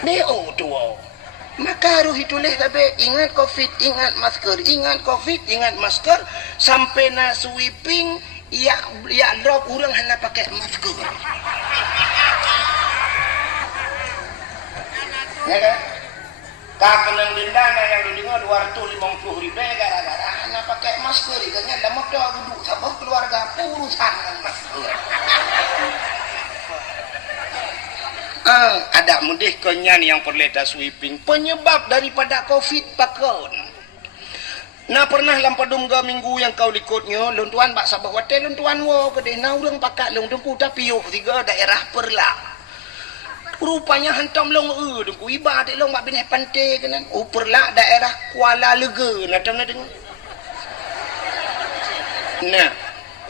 Deo tua. Maka harus ditulis tapi ingat covid, ingat masker, ingat covid, ingat masker sampai na sweeping ya drop orang hanya pakai masker. Ya kan? Kakenang dendana yang dengar 250.000 gara-gara hanya pakai masker, ikannya lama dah duduk sama keluarga urusan dengan masker. Ada mudih kenyan yang perleta sweeping penyebab daripada covid pakon. Nah pernah lampadum ga minggu yang kau likutnya luntuan bak sabah wate luntuan wo kedeh na urang pakat lungtungku tapi yo tiga daerah perla. Rupanya hantam long dengku iba tek long bak bineh pantai kanan. Perla daerah Kuala Lega na tam na dengar. Nah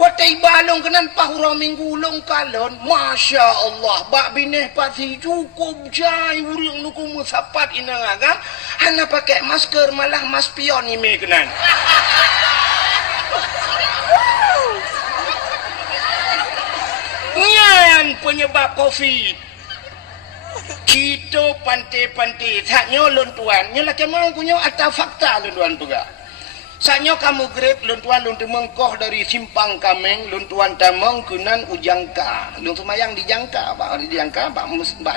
watai balong kenan pahura minggu long kalon, masya Allah, bak bineh pasti cukup jai urang nuku musapat inang agam, hana pakai masker malah mas pion ime kenan. Nyan penyebab covid. Kita pantai-pantai, saknya luntuan, nyolah kemang kunyo atau fakta luntuan pega. Saknya kamu grab luntuan mengkoh dari simpang kameng luntuan tamong kunan ujangka luntuan mayang dijangka bak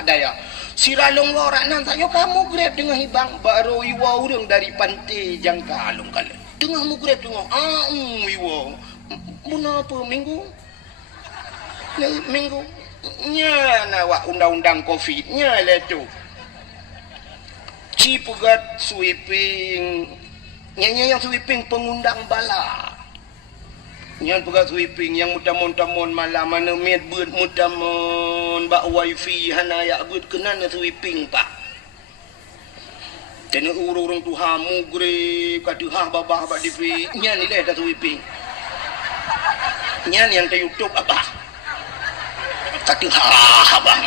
daya siralong loranan saknya kamu grab dengan hibang baru iwa urang dari pantai jangka alung kalen tengah mu grab tengah iwa menapa minggu nya nawak undang-undang covid nya letu cipugat sweeping nyanyi yang sweeping pengundang bala yang pegang sweeping yang mudah-mudah malam mana med beut mudah-mudah bak wifi hana ya beut kenan sweeping pak kena urung tu hamu grep kadu hah babah bak divi nyan ni dah sweeping nyan yang ke YouTube abah kadu hah abah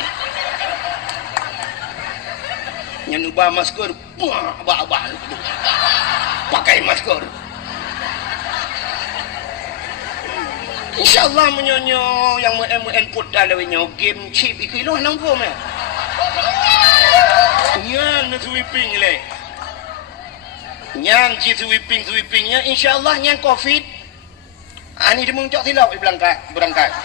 nyan ubah masker abah pakai masker. InsyaAllah menyonyo yang input dalawinyo game chip ikiloh nang po me. Nyan na sweeping le. Nyan si sweepingnya insyaAllah nyan covid. Ani dimungcok silau berangkat.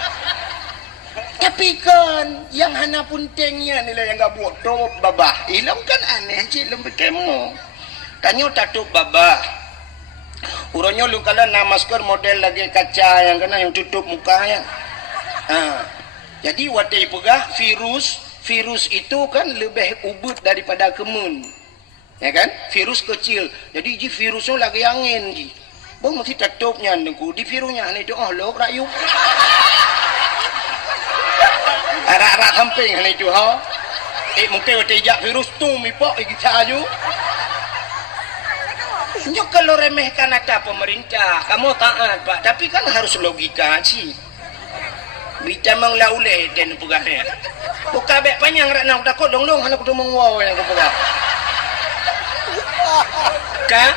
Tapi kan yang hana puntengnya nilai yang gak bodoh babah. Ilang kan aneh cik lembek kemo. Tanyo tatuk babah. Uronyo lu kala na masker model lagi kaca yang kena yang tutup muka ya. Jadi watai pegah virus itu kan lebih ubud daripada kemun. Ya kan? Virus kecil. Jadi ji virusnya lagi angin ji. Bang mesti tutupnya nengku di virusnya ni tu lo rayu. Arak-arak samping ni tu ha. Mungkin watai jak virus tu mipok iki sayu. Nyok kalau remehkan ada pemerintah, kamu taat pak, tapi kan harus logika sih. Bicara menglaule dan pegahnya. Buka bek panjang rak nak takut dong hana kudu mengwaw yang kupegah. Kan?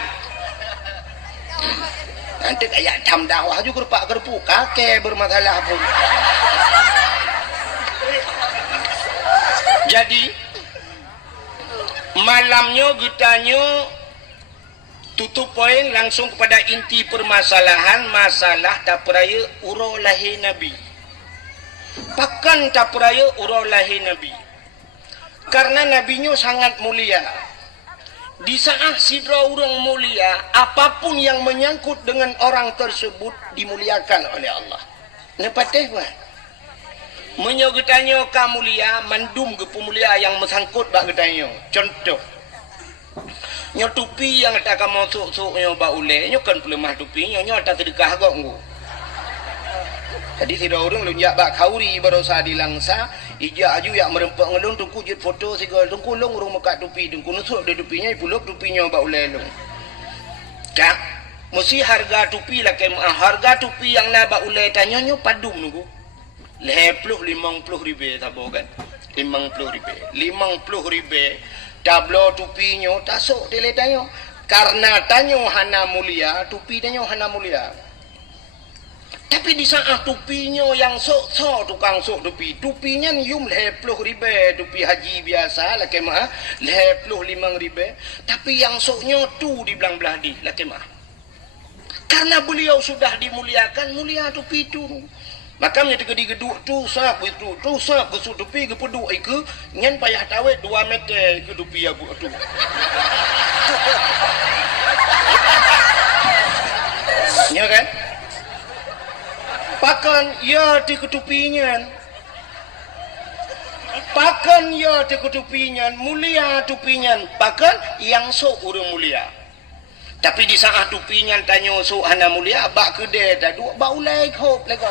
Nanti kayak jam dakwah juga pak gerpu kakek bermasalah pun. Jadi malamnya getanya tutup poin langsung kepada inti permasalahan masalah tapraya uro lahir Nabi. Pakan tapraya uro lahir Nabi. Karena Nabinya sangat mulia. Di saat sidra urang mulia, apapun yang menyangkut dengan orang tersebut dimuliakan oleh Allah. Nepateh buat. Menyogetanyo ka mulia mandum ke pemulia yang mesangkut bak getanyo. Contoh nyo tupi yang tak kamu sok nyo ba ule nyo kan pelemah tupi nyo tak sedekah kok nggo. Jadi tidak orang lunjak bak kauri barosa dilangsa ija aju yak merempak ngelung tungku jut foto segala tungku long urung mekat tupi tungku nusuk de tupinya puluk tupinya ba ule long. Cak mesti harga tupi lah ke harga tupi yang na ba ule tanyo nyo padum nunggu. 50-50 tabo kan. 50 ribu tablo tupinya tasuk dele tanyo karena tanyo hana mulia tupi tanyo hana mulia Tapi di saat tupinya yang sok tukang sok tupinya yum 10 ribu tupi haji biasa lah kemah 55 ribu, tapi yang soknya tu di belang belah di lah kemah. Karena beliau sudah dimuliakan, mulia tupi itu. Makanya di geduk tu sap ke tupi ke peduk ke ngan payah tawet 2 meter ke tupi abu tu. Ya kan? Pakan ya di ketupinya. Pakan ya di ketupinya, mulia tupinya. Pakan yang sok urang mulia. Tapi di saat tupinya tanya sok hana mulia, bak kedai dah duk bau lai hop lego.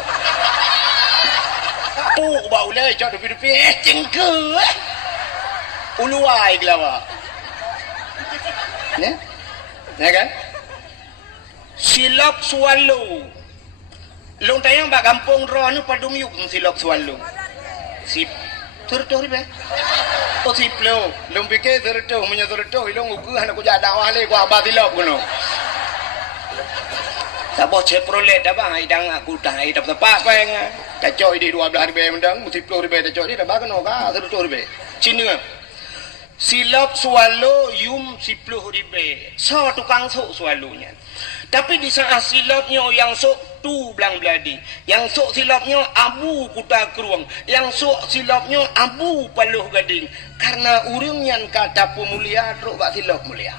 Tu bau lai cak tupi cengke. Uluai gelawa. Ne? Ya kan? Silap swallow. Long tayang ba kampung ro nu padung yuk silap swallow. Sip terto ribe. O siplo, long bike terto munya terto ilong uku hana ku jada wale ku aba silap kuno. Sabo Chevrolet aba idang aku dah idap tepak peng. Ta coy di 12 ribe mendang, siplo ribe ta coy di ba keno ka terto ribe. Cina. Silap swallow yum 10 ribe. So tukang sok swallownya. Tapi di saat silapnya yang sok tu belang beladi, yang sok silapnya abu kuta keruang, yang sok silapnya abu paluh gading. Karena urang yang kata pemulia teruk bak silap mulia.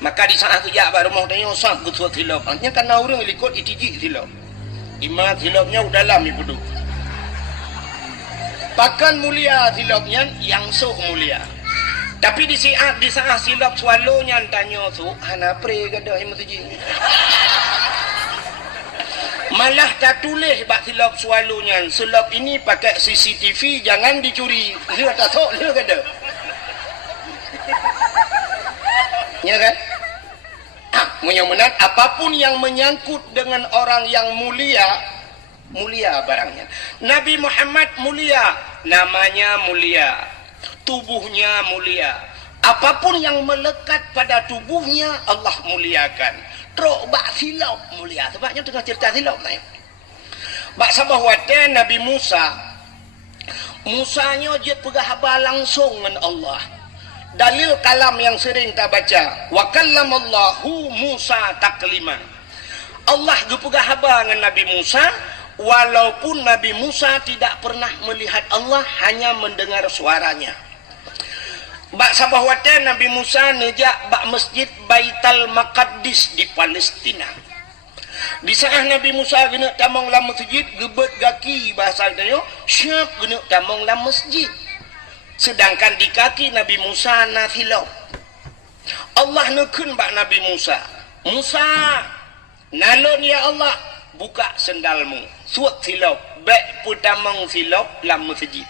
Maka di saat kerja bak rumah tanya sap ke sok silap. Hanya karena urang likut itiji silap. Imat silapnya udah dalam ibu. Pakan mulia silapnya yang sok mulia. Tapi di saat silap swallow-nya tanya tu, hana pre gadah yang mesti. Malah tak tulis bak silap swallow-nya. Silap ini pakai CCTV, jangan dicuri. Dia tak sok dia gadah. Ya kan? Mudah-mudahan apapun yang menyangkut dengan orang yang mulia, mulia barangnya. Nabi Muhammad mulia, namanya mulia. Tubuhnya mulia. Apapun yang melekat pada tubuhnya Allah muliakan. Teruk bak silap mulia. Sebabnya tengah cerita silap ni. Bak sabah watan Nabi Musa. Musanya je pegah haba langsung dengan Allah. Dalil kalam yang sering kita baca. Wa kallamallahu Musa taklima. Allah ge pegah haba dengan Nabi Musa. Walaupun Nabi Musa tidak pernah melihat Allah, hanya mendengar suaranya. Bak sabah watan Nabi Musa nejak bak masjid Baitul Maqdis di Palestina. Di saat Nabi Musa kena tamang lam masjid, gebet gaki bahasa dia, syap kena tamang lam masjid. Sedangkan di kaki Nabi Musa nafilop. Allah nekun bak Nabi Musa. Musa, nalon ya Allah, buka sendalmu. Suat silap, baik putamang silap lam masjid.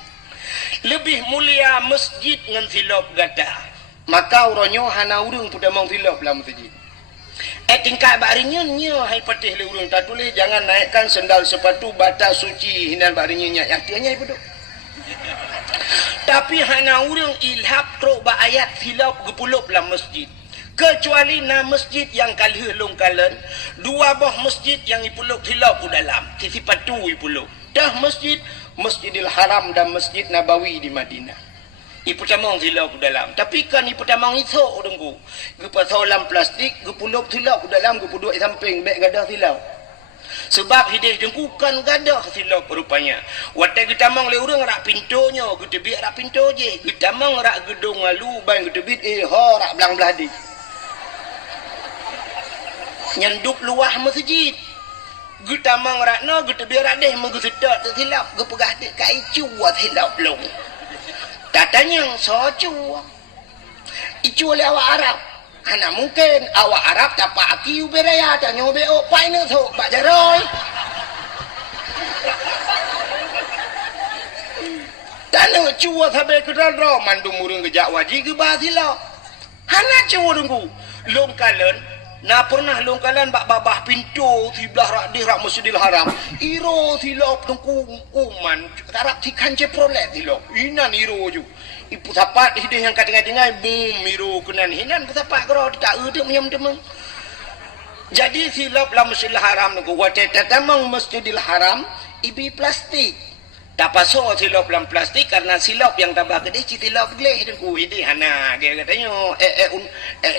Lebih mulia masjid dengan silap gada. Maka uronyo hana urung putamang silap lam masjid. Tingkat barinya nya hai patih le urung tak tulis jangan naikkan sendal sepatu bata suci hinan barinya nya artinya ibu duk. Tapi hana urung ilhab tro ba ayat silap gepulup lam masjid. Kecuali na masjid yang kalih long kalen, dua buah masjid yang ipuluk silap dalam, kisi patu ipuluk. Dah masjid Masjidil Haram dan Masjid Nabawi di Madinah. Ipu tamang silap dalam. Tapi kan ipu tamang isok dengku. Gepa solam plastik, gepuluk silap dalam, gepuduk samping beg gadah silap. Sebab hidih dengku kan gadah silap rupanya. Watai getamang le urang rak pintunya, getebik rak pintu je. Getamang rak gedung lalu ban getebik rak belang belah di. Nyanduk luah masjid. Getamang rakna getebik rak deh menggesedak silap, gepegah dik kai cuat silap long. Katanya socu. Icu oleh awak Arab. Hana mungkin awak Arab dapat aki uberaya tanya ubeo pai ne tho bak jaroy. Tanu cuwa sabe kedan ro mandung murung gejak waji ge basila. Hana cuwa dengku. Long kalen na pernah long kalen bak babah pintu sebelah rak di rak Masjidil Haram. Iro silap dengku uman tarap tikan Chevrolet silap. Inan iro ju. Ipu sapat hidih yang kating-katingai boom iro kenan hinan ku sapat kro tak eudeuk menyam demeng. Jadi silap lah Masjidil Haram nunggu wate tatamang Masjidil Haram ibi plastik. Tak so silap dalam plastik karena silap yang tambah gede silap geleh dengku ini hana dia katanya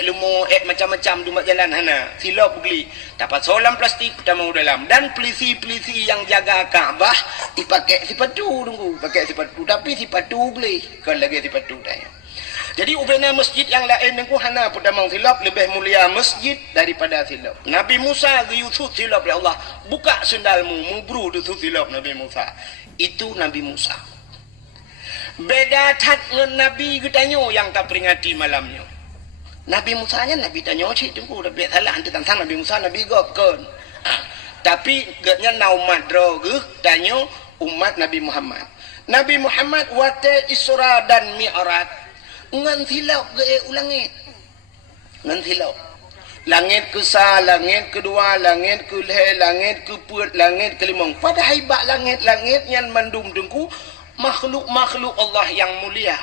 lumo macam-macam di jalan hana silap geli. Tak so dalam plastik pertama dalam dan polisi-polisi yang jaga Kaabah dipakai sipatu dengku pakai sipatu tapi sipatu geleh kan lagi sipatu dah. Jadi ubena masjid yang lain nengku hana pertama silap lebih mulia masjid daripada silap. Nabi Musa Yusuf silap ya Allah buka sendalmu mubru Yusuf silap Nabi Musa. Itu Nabi Musa. Beda tat dengan Nabi getanyo yang tak peringati malamnya. Nabi Musa nya Nabi tanyo cik tunggu lebih salah hantu tentang Nabi Musa Nabi gokon. Tapi getnya naumat droge tanyo umat Nabi Muhammad. Nabi Muhammad wate Isra dan Mi'raj ngan silap ge ulangit. Ngan silap. Langit ke langit kedua, langit ke langit ke langit kelima. Pada haibat langit-langit yang mendum dengku makhluk-makhluk Allah yang mulia.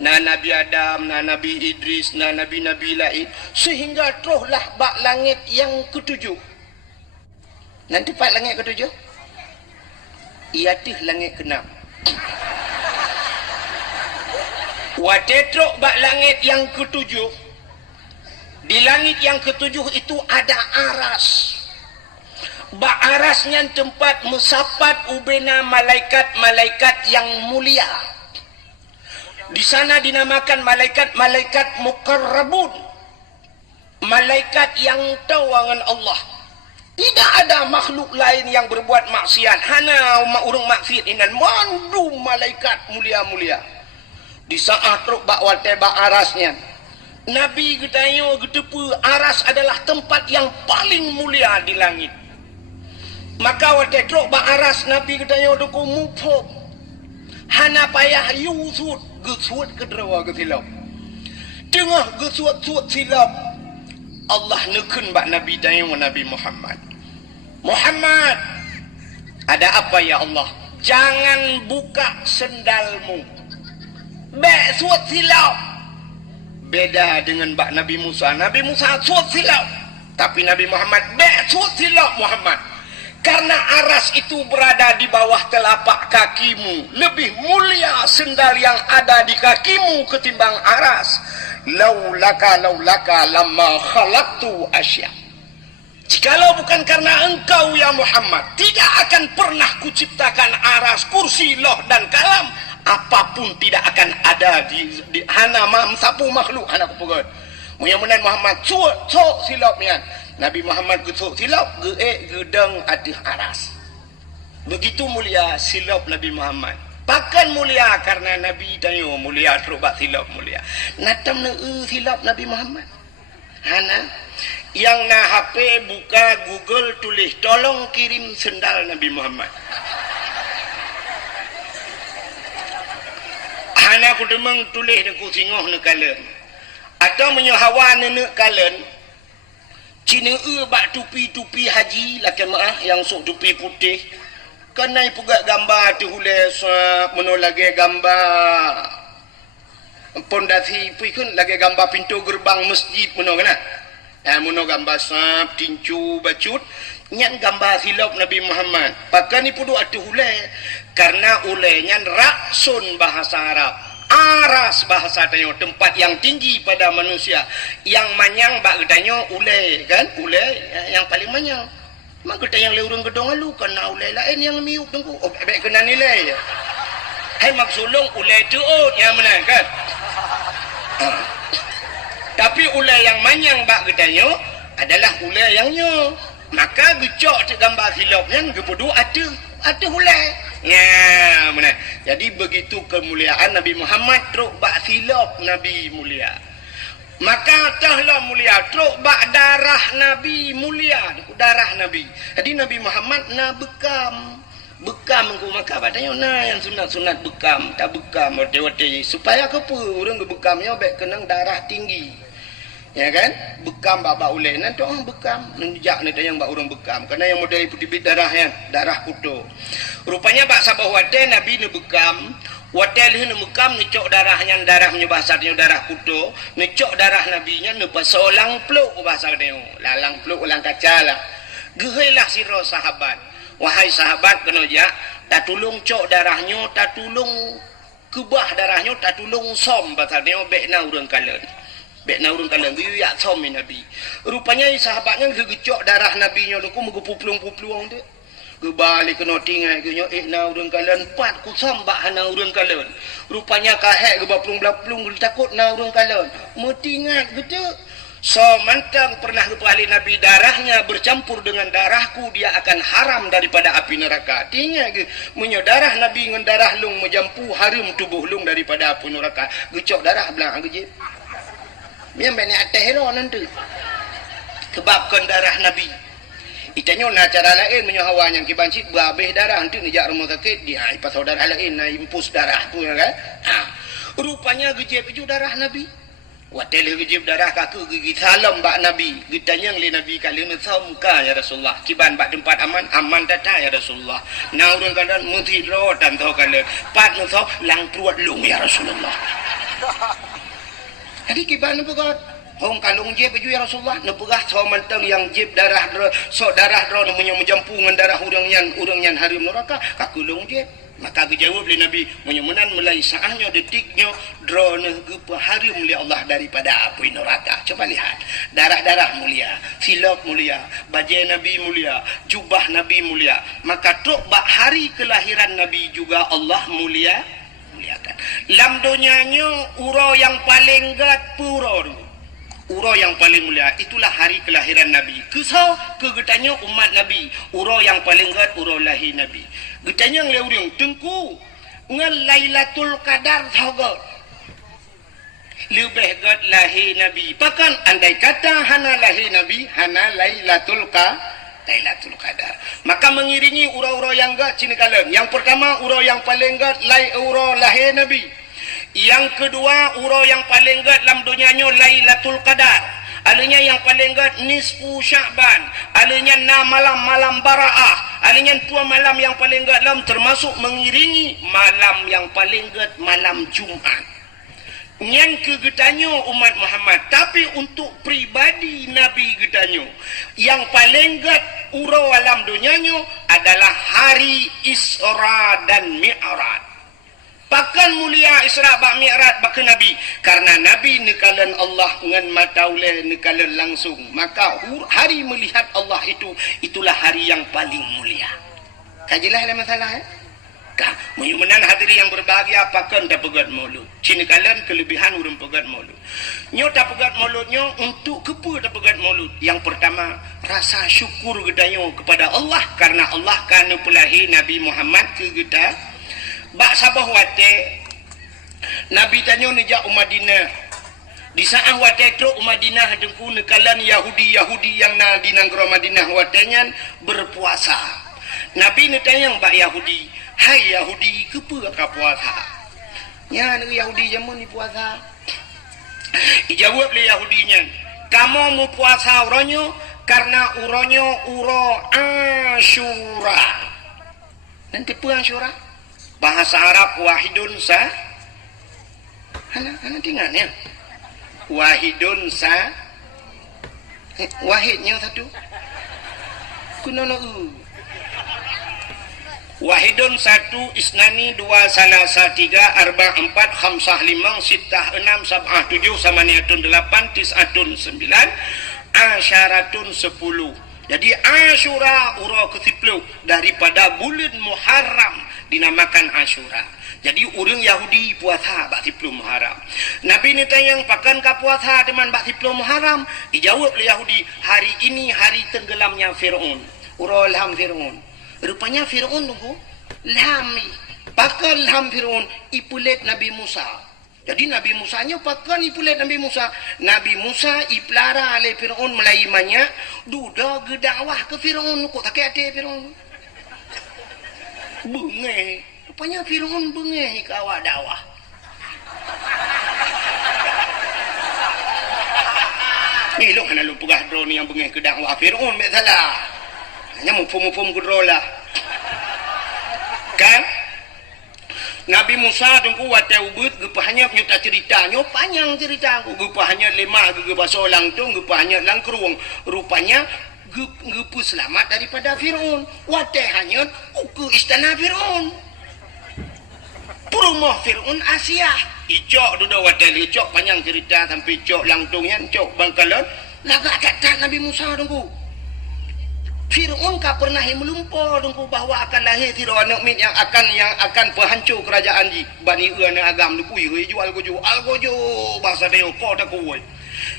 Na Nabi Adam, na Nabi Idris, na Nabi-Nabi lain. Sehingga teruslah bak langit yang ketujuh. Nanti pak langit ketujuh? Iatih langit keenam. Watetrok bak langit yang ketujuh. Di langit yang ketujuh itu ada aras. Bak arasnya tempat mesapat ubena malaikat-malaikat yang mulia. Di sana dinamakan malaikat-malaikat muqarrabun. Malaikat yang tahu dengan Allah. Tidak ada makhluk lain yang berbuat maksiat. Hana urang maksiat inan mandu malaikat mulia-mulia. Di saat truk bak wate bak arasnya. Nabi getanyo getepu aras adalah tempat yang paling mulia di langit. Maka wate truk bak aras Nabi getanyo duku mupuk. Hana payah yusut gesut ke drawa ke silap. Tengah gesut-sut silap. Allah neken bak Nabi tanyo Nabi Muhammad. Muhammad, ada apa ya Allah? Jangan buka sendalmu. Bek suat silap. Beda dengan bak Nabi Musa. Nabi Musa suat silap. Tapi Nabi Muhammad bek suat silap Muhammad. Karena aras itu berada di bawah telapak kakimu. Lebih mulia sendal yang ada di kakimu ketimbang aras. Laulaka lamma khalaqtu asya. Jikalau bukan karena engkau ya Muhammad, tidak akan pernah kuciptakan aras, kursi, loh dan kalam. Apapun tidak akan ada di hana sapu makhluk hana kupugan. Mudah-mudahan Muhammad sok silap nian. Nabi Muhammad sok silap gedang adih aras. Begitu mulia silap Nabi Muhammad. Bahkan mulia karena Nabi tayo mulia terubat silap mulia. Natam silap Nabi Muhammad. Hana yang na HP buka Google tulis tolong kirim sendal Nabi Muhammad. Hana aku demang tulis deku singoh ne kalen. Atau menyohawa ne kalen. Cina bak tupi-tupi haji lakan maah yang sok tupi putih. Kanai pugak gambar tu hules menolage gambar pondasi puikun lagi gambar pintu gerbang masjid muno kana. Muno gambar sap tincu bacut nyan gambar silap Nabi Muhammad. Pakai ni pudu atu hule karena ulenya raksun bahasa Arab. Aras bahasa tanyo tempat yang tinggi pada manusia. Yang manyang bak getanyo ule kan? Ule yang paling manyang. Mak kita yang leurung gedong alu kena ule lain yang miuk tunggu. Oh baik kena nilai. Hai maksulung ule tuut yang mana kan? Tapi ule yang manyang bak getanyo adalah ule yang nyo. Maka gecok cik gambar silapnya gepudu ada ule. Ya, mana? Jadi begitu kemuliaan Nabi Muhammad truk bak silap Nabi mulia. Maka tahlah mulia truk bak darah Nabi mulia, darah Nabi. Jadi Nabi Muhammad na bekam ku maka badanya na yang sunat-sunat bekam, tak bekam wate-wate supaya kepu urang bekamnya baik kenang darah tinggi. Ya kan? Bekam bak uleh nanti orang bekam menjak nanti yang bak urang bekam karena yang model putih darah yang darah kutu. Rupanya bak sabah wate Nabi ne bekam Watel hin mukam ngecok darahnya darah menyebasarnya darah kudo, ngecok darah nabinya nepa seolang peluk bahasa dia. Lalang peluk ulang kaca lah. Gehailah siro sahabat. Wahai sahabat kena ja, tak tulung cok darahnya, tak tulung kebah darahnya, tak tulung som bahasa dia bekna urang kalen. Bekna urang kalen tu ya som nabi. Rupanya sahabatnya ngecok darah nabinya tu ku megupuplung-puplung tu. Gebalik kena tinggal ke na urang kalian pat ku sambak hana urang kalian rupanya kahek gebaplung-blaplung takut na urang kalian metingat gitu so mantang pernah ahli nabi darahnya bercampur dengan darahku dia akan haram daripada api neraka tinggal ke menyo darah nabi dengan darah lung menjampu harum tubuh lung daripada api neraka gecok darah belang gejip yang banyak atas hero nanti kebabkan darah nabi itanya na cara lain menyohawan yang kibancit babeh darah nanti ngejak rumah sakit dia ipas darah lain na impus darah pun kan rupanya gejib itu darah nabi watel gejib darah kaku gigi salam bak nabi gitanya li nabi kali ngesamka ya Rasulullah kiban bak tempat aman data ya Rasulullah na urang kadan muti ro dan tau kale pat ngesau lang pruat lung ya Rasulullah jadi kiban begot Hong kalung jeb baju ya Rasulullah nepegah so manteng yang jeb darah so darah dro menjampungan darah urang nyan harum neraka kakulung jeb maka dijawab oleh Nabi menyemenan mulai saahnya detiknya dro negepa harum li Allah daripada api neraka coba lihat darah-darah mulia silap mulia bajai Nabi mulia jubah Nabi mulia maka tok bak hari kelahiran Nabi juga Allah muliakan lam donyanya uro yang paling gat puro uro yang paling mulia itulah hari kelahiran Nabi kesau kegetanya umat Nabi uro yang paling gat uro lahir Nabi getanya ngleurung tengku ngan Lailatul Qadar thagot lebih gat lahir Nabi pakan andai kata hana lahir Nabi hana Lailatul Qadar maka mengiringi uro-uro yang gat cini kalem yang pertama uro yang paling gat uro lahir Nabi yang kedua uro yang paling gat dalam dunianya Lailatul Qadar alanya yang paling gat nisfu Sya'ban alanya 6 malam Baraah alanya 2 malam yang paling gat dalam termasuk mengiringi malam yang paling gat malam Jumat yang kegetanyo umat Muhammad tapi untuk pribadi Nabi getanyo yang paling gat uro alam dunianya adalah hari Isra dan Mi'raj pakan mulia Isra bak Mi'raj bak Nabi karena Nabi nekalan Allah ngan matauleh nekalan langsung maka hari melihat Allah itulah hari yang paling mulia kajilah ada masalah menyumenan hadiri yang berbahagia pakan dah pegat maulud cini kalian kelebihan urang pegat maulud nyo dah pegat mauludnya untuk kepa dah pegat maulud yang pertama rasa syukur gedanyo kepada Allah karena Allah kan pelahi Nabi Muhammad ke geda bak sabah wate Nabi tanya nejak Madinah di saat wate truk Madinah dengku nekalan Yahudi yang na di nanggro Madinah watenya berpuasa Nabi netanya bak Yahudi hai Yahudi kepa ka puasa nya ni Yahudi jamun ni puasa dijawab le Yahudinya kamu mau puasa uronyo karena uronyo uro Asyura nanti puang Asyura bahasa Arab wahidun ana tinggalnya wahidun wahidnya satu kunono wahidun satu isnani dua salasa tiga arba empat khamsah limang sitah enam sab'ah tujuh samaniatun delapan tis'atun 9 asyaratun 10 jadi Asyura uro ke-10 daripada bulan Muharram dinamakan Asyura. Jadi orang Yahudi puasa bak 10 Muharram. Nabi ni tanya pakan ka puasa teman bak 10 Muharram? Dijawab oleh Yahudi, hari ini hari tenggelamnya Firaun. Uro ilham Firaun. Rupanya Firaun tunggu lami. Pakan ilham Firaun ipulet Nabi Musa. Jadi Nabi Musanya pakan ipulet Nabi Musa. Nabi Musa iplara oleh Firaun melaimannya duda gedakwah ke Firaun kok tak ada Firaun. Bengeh rupanya Firaun bengeh ke awak dakwah ni lo hana lu pegah drone yang bengeh ke dakwah Firaun mek salah hanya mufum-mufum ke drone lah kan Nabi Musa tunggu watai ubut gepahnya nyuta ceritanya panjang cerita aku gepahnya lemah gebasa langtung gepahnya langkrung rupanya gepu selamat daripada Firaun watai hanya ke istana Firaun rumah Firaun Asia icok duduk watai icok panjang cerita sampai icok langtungnya icok bangkalan lagak catat Nabi Musa tunggu Fir'aun ka pernah melumpur dengku bahwa akan lahir Fir'aun yang akan penghancur kerajaan ji bani ana agam lu kuy jual gojo bahasa dia ko ta kuy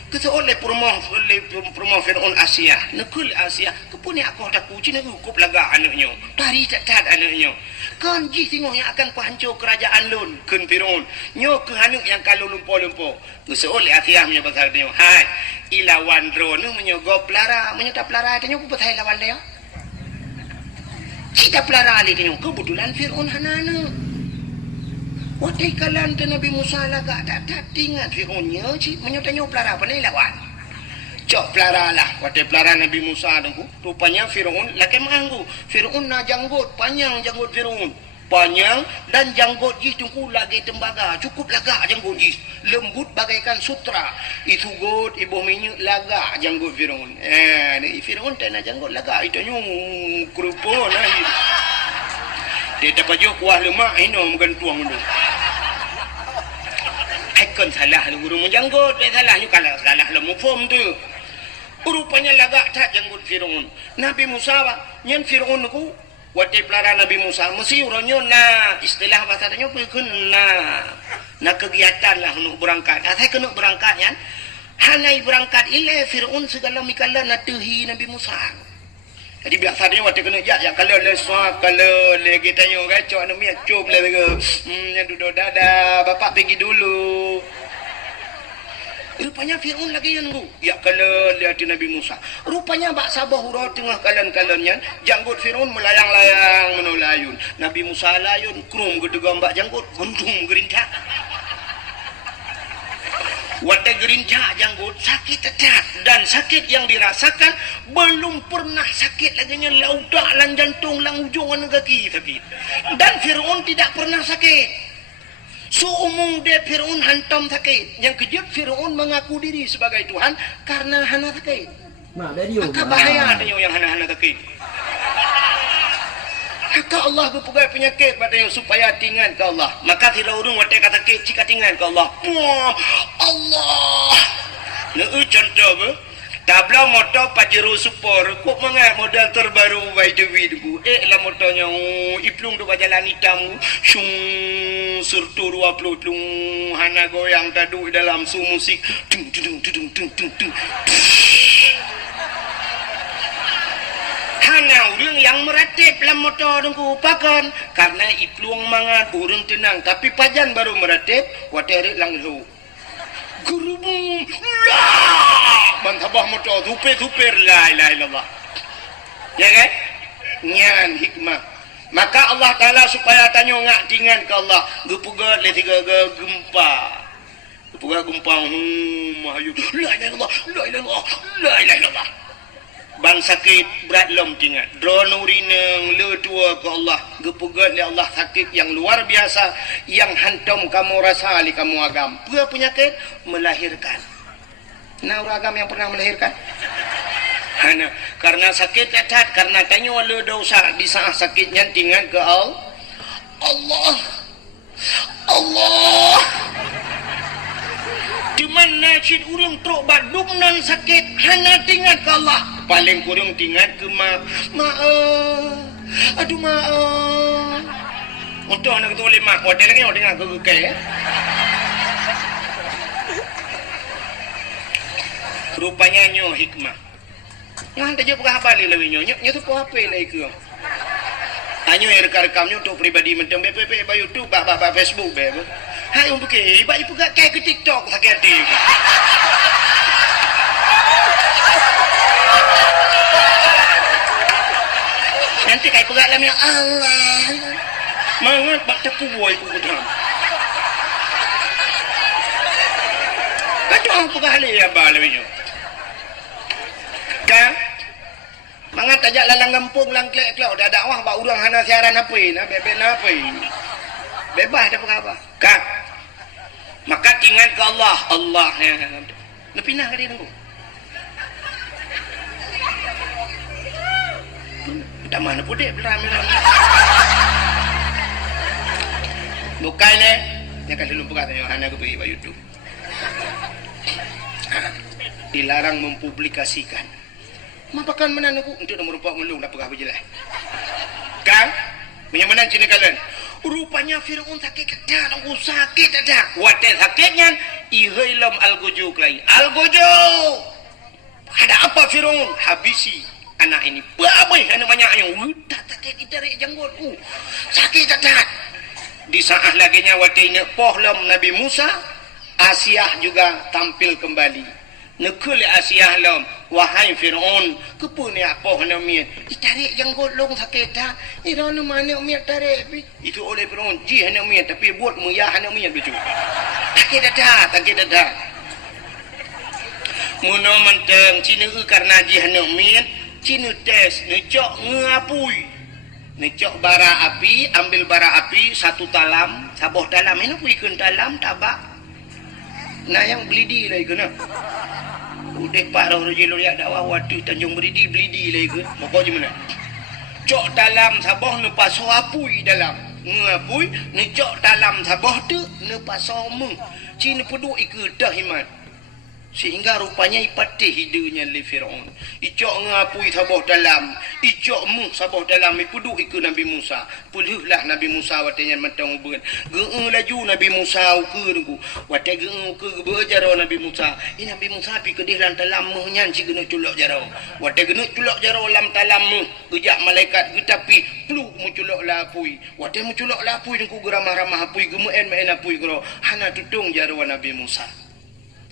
keseoleh permoh Fir'aun Asia nekul Asia kepuni aku ta ku cina ukup laga anaknya tari cacat anaknya kan ji tengok yang akan penghancur kerajaan lun kun Fir'aun nyo ke hanuk yang kalau lumpur keseoleh Asia punya bahasa dia hai ilawan drone menyogop pelara menyetap pelara tanya ku betai lawan dia kita pelara ali tanya kebetulan Fir'aun hanana watai kalan ke Nabi Musa laga tak ingat Fir'aunnya cik menyetanya pelara apa ni lawan cok pelara lah watai pelara Nabi Musa tengku rupanya Fir'aun laki manggu Fir'aun na janggut panjang janggut Fir'aun panjang dan janggut jis tungku lagi tembaga cukup lagak janggut jis lembut bagaikan sutra itu god ibu minyak lagak janggut Firaun ni Firaun tak nak janggut lagak itu nyung kerupon dia dapat jo kuah lemak ini menggantuang dulu ikon salah lu guru menjanggut dia salah ni kalau salah lemu form tu rupanya lagak tak janggut Firaun Nabi Musa nyen Firaun ku watai pelara Nabi Musa mesti orangnya na istilah bahasanya pun na kegiatan lah untuk berangkat saya kena berangkat kan hanai berangkat ile Fir'aun segala mikala na tuhi Nabi Musa jadi biasanya watai kena jak kalau le swap kalau le kita tanya gacok na miak cop le yang duduk dada bapak pergi dulu rupanya Fir'aun lagi yang nunggu ya kalau lihat Nabi Musa rupanya bak sabah hurau tengah kalan-kalannya janggut Fir'aun melayang-layang menulayun Nabi Musa layun krum gedegam bak janggut guntung gerintak watai gerintak janggut sakit tetap dan sakit yang dirasakan belum pernah sakit lagi laudak lan jantung lang ujung kaki sakit dan Fir'aun tidak pernah sakit seumur dia Fir'aun hantam sakit yang kejut Fir'aun mengaku diri sebagai Tuhan karena hana sakit maka bahaya ada yang hana sakit maka Allah berpegai penyakit pada yang supaya tinggal ke Allah maka tidak urung watai kata sakit jika tinggal ke Allah Allah ini contoh tabla motor Pajero Super kok mengat model terbaru by the way lah motornya iplung tu jalan hitam syung sertu 20 tlung hana goyang tadu dalam su musik dung dung dung dung dung dung hana urang yang meratip dalam motor dengku pakan karena iplung mangat burung tenang tapi pajan baru meratip waterik langhu gurubung mantabah motor tupir la ilaha illallah ya kan nyan hikmah maka Allah Ta'ala supaya tanya ngak tingan ke Allah gepugat le tiga gempa gepugat gempa mahayu la ilaha illallah la ilaha illallah la ilaha illallah bang sakit berat lom tingat drone urineng le tua ke Allah gepugat le Allah sakit yang luar biasa yang hantam kamu rasa li kamu agam apa penyakit melahirkan nah agam yang pernah melahirkan hana karena sakit cacat karena tanya le dosa di saat sakitnya tingat ke Allah di mana cid urang trok badung nan sakit hana tingat ke Allah paling kurang tingat ke aduh maaf untuk anak tu boleh mak hotel lagi orang dengar ke rupanya nyo hikmah yang hantar je pernah balik lebih nyo tu pun apa lagi ke hanya yang rekam-rekamnya untuk pribadi macam BPP by YouTube bak Facebook bebe hai pergi iba ibu gak kayak ke TikTok sakit hati nanti kayak pegat dalam yang Allah mangat bak tepu boy ku putra kacau ang pegat halih ya ba lebih nyo kan mangat tajak lalang kampung lang klek-klek dah dakwah bak urang hana siaran apa na bebe na apa bebas dah apa kan. Maka ingat ke Allah, Allah nak pindah ke dia tunggu. Tak mana pun dia beramai-ramai. Bukan dia kan selalu berkata anak aku pergi pada YouTube. Dilarang mempublikasikan. Mapakan mana aku untuk merupakan melung dah perah berjelas. Kan? Menyamanan Cina kalian. Rupanya Fir'aun sakit kedah, aku sakit ada. Wadah sakitnya, ihailam al-gujuk lagi. Al-gujuk! Ada apa Fir'aun? Habisi anak ini. Babai anak banyak yang tak sakit ditarik janggutku. Sakit ada. Di saat laginya wadahnya pohlam Nabi Musa, Asiyah juga tampil kembali. Nekul Asiyah lam, wahai Fir'aun, kepunya poh namanya. Ditarik janggut long sakit dah. Irana mana umir tarik. Itu oleh Fir'aun. Ji anak umir, tapi buat muyah anak umir lucu. Takit dadah. Muna menteng, Cina karena ji anak umir, Cina tes, necok ngapui. Necok bara api, ambil bara api, satu talam, saboh dalam, ini puikan dalam, tabak. Nah yang belidi lah ikut nak. Udah pak roh rojil lihat dakwah waktu Tanjung Beridi belidi lah ikut. Mau je mana? Cok dalam saboh nepas apui dalam. Ngapui, necok dalam saboh tu nepas mu. Cina peduk ikut dah iman. Sehingga rupanya ipatih hidupnya li Fir'aun. Icok ngapui saboh dalam. Icok mu saboh dalam. Ipuduk ikut Nabi Musa. Puluhlah Nabi Musa watanya matang uben. Ge'e laju Nabi Musa uke nunggu. Watanya ge'e uke berjaro Nabi Musa. Ini Nabi Musa pi kedih lam talam muhnyan si genuk culok jaro. Watanya genuk culok jaro lam talam mu. Ujak malaikat getapi. Peluk mu culok lapui. Watanya mu culok lapui nunggu geramah-ramah apui. Gemu'en-ma'en apui gero. Hana tutung jaro Nabi Musa.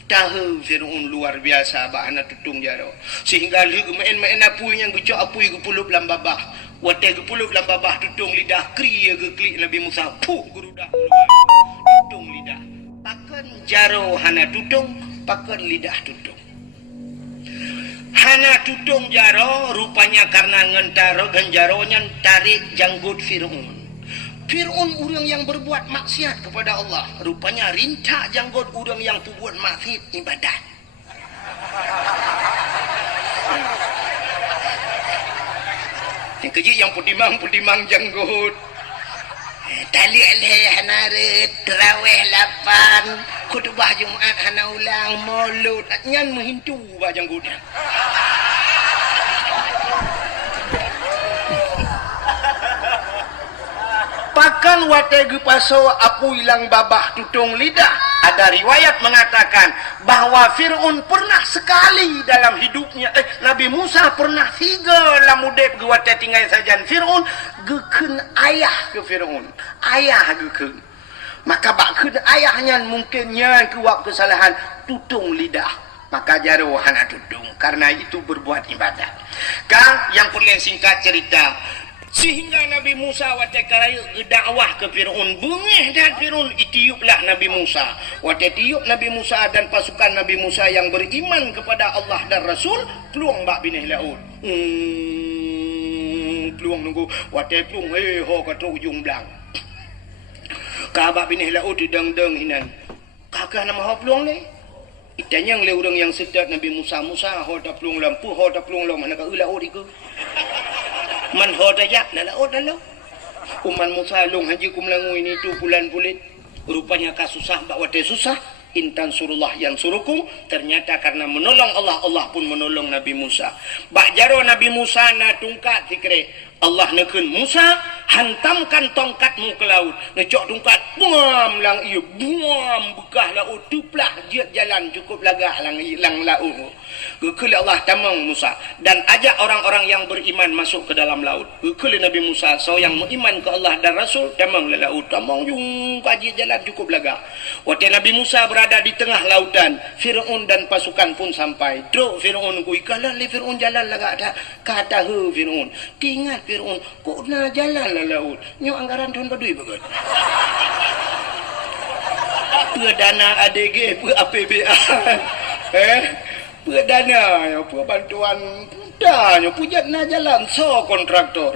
Tahu Fir'aun luar biasa bahana tutung jaro. Sehingga li gemain-main apui yang gecok apui gepulup lam babah. Watai gepulup lam babah tutung lidah kri ya geklik Nabi Musa. Puh gerudah keluar. Tutung lidah. Pakan jaro hana tutung, pakan lidah tutung. Hana tutung jaro rupanya karena ngentaro genjaronya tarik janggut Fir'aun. Fir'aun orang yang berbuat maksiat kepada Allah. Rupanya rintak janggut orang yang berbuat maksiat ibadat. Yang kecil yang pudimang janggut. Tali alih hanarit, terawih 8, khutbah Jumaat hana ulang, maulud. Nyan menghintu bah janggutnya. Pakan wategu paso apu hilang babah tutung lidah. Ada riwayat mengatakan bahwa Fir'aun pernah sekali dalam hidupnya, Nabi Musa pernah 3 lamudep gewate tinggal sajan Fir'aun geken ayah ke Fir'aun. Ayah geken. Maka bakun ayahnya mungkinnya kewak kesalahan tutung lidah. Maka jaro hana tutung karena itu berbuat ibadat. Kang yang paling singkat cerita. Sehingga Nabi Musa watekaraya dakwah ke Fir'aun. Bengih dan Fir'aun itiuplah Nabi Musa. Watetiup Nabi Musa dan pasukan Nabi Musa yang beriman kepada Allah dan Rasul. Peluang bak binih laut. Peluang nunggu. Watek peluang. Ho kata ujung belang. Kabak binih laut deng-deng hinan. Kakak nama ho peluang ni. Itanya yang orang yang sedat Nabi Musa. Musa ho tak peluang lampu. Ho tak peluang lampu. Mana kau laut itu. Man hodaya nala odalo kuman Musa long haji kumlangu ini tu bulan bulit rupanya kasusah bak wate susah intan surullah yang surukum ternyata karena menolong Allah Allah pun menolong Nabi Musa bak jaro Nabi Musa na tungkat tikre Allah nekun Musa hantamkan tongkatmu ke laut necok tungkat buam lang iyo buam bekah laut tuplah jiat jalan cukup lagah lang laut gekul Allah tamang Musa dan ajak orang-orang yang beriman masuk ke dalam laut gekul Nabi Musa so yang beriman ke Allah dan Rasul tamang laut tamang yung kaji jalan cukup lagah waktu Nabi Musa berada di tengah lautan Fir'aun dan pasukan pun sampai truk Fir'aun ku ikalah li Fir'aun jalan lagak ada kata he Fir'aun tinggal Fir'aun kok na jalan lah laut nyo anggaran tahun badui bagus dana ADG APBA dana ya bantuan dah nyo pujat na jalan so kontraktor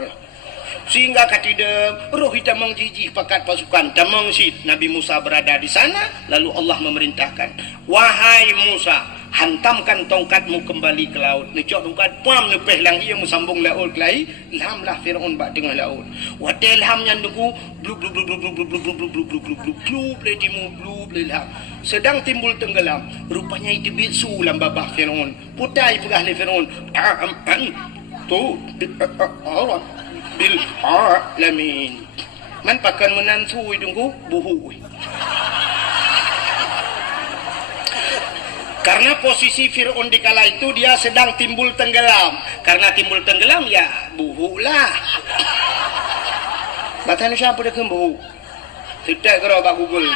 sehingga katidem roh hitam mengjijih pakat pasukan tamang sid Nabi Musa berada di sana. Lalu Allah memerintahkan, wahai Musa, hantamkan tongkatmu kembali ke laut. Necok tongkat pam nepeh lang ia musambung laut kelai ilhamlah Firaun bak tengah laut. Wate ilhamnya nunggu blub blub blub blub blub blub blub blub blub blub blub blub le timu blub le ilham sedang timbul tenggelam. Rupanya itu bisu lam babah Firaun. Putai pegah le Firaun. Tu Allah bil alamin. Man pakan menansu idungku buhu. Karena posisi Fir'aun di kala itu dia sedang timbul tenggelam. Karena timbul tenggelam ya buhu lah. Batang siapa dia buhu? Tidak kira bak Google.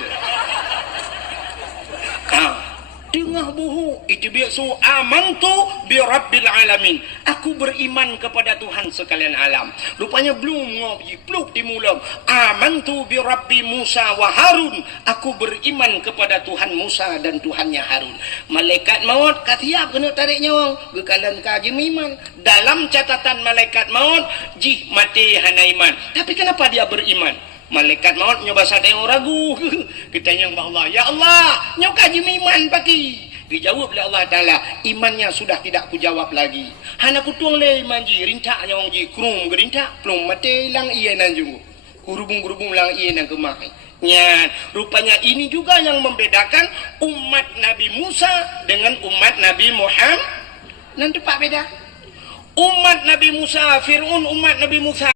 Tengah buhu itu biasa amantu bi rabbil alamin. Aku beriman kepada Tuhan sekalian alam. Rupanya belum ngopi pluk di mulut. Amantu bi rabbi Musa wa Harun. Aku beriman kepada Tuhan Musa dan Tuhannya Harun. Malaikat maut katiap kena tarik nyawang gekalan kaji iman. Dalam catatan malaikat maut jih mati hana iman. Tapi kenapa dia beriman? Malaikat maut nyoba sadai ragu. Kita yang Allah, ya Allah, nyoka iman pagi. Dijawab oleh Allah Taala, imannya sudah tidak kujawab lagi. Hana kutuang le iman ji, rintak nyawang ji, krum gerintak, plum mate lang iya nanjung. Gurubung-gurubung lang iya nang kemai. Nya, rupanya ini juga yang membedakan umat Nabi Musa dengan umat Nabi Muhammad. Nanti Pak beda. Umat Nabi Musa, Fir'aun umat Nabi Musa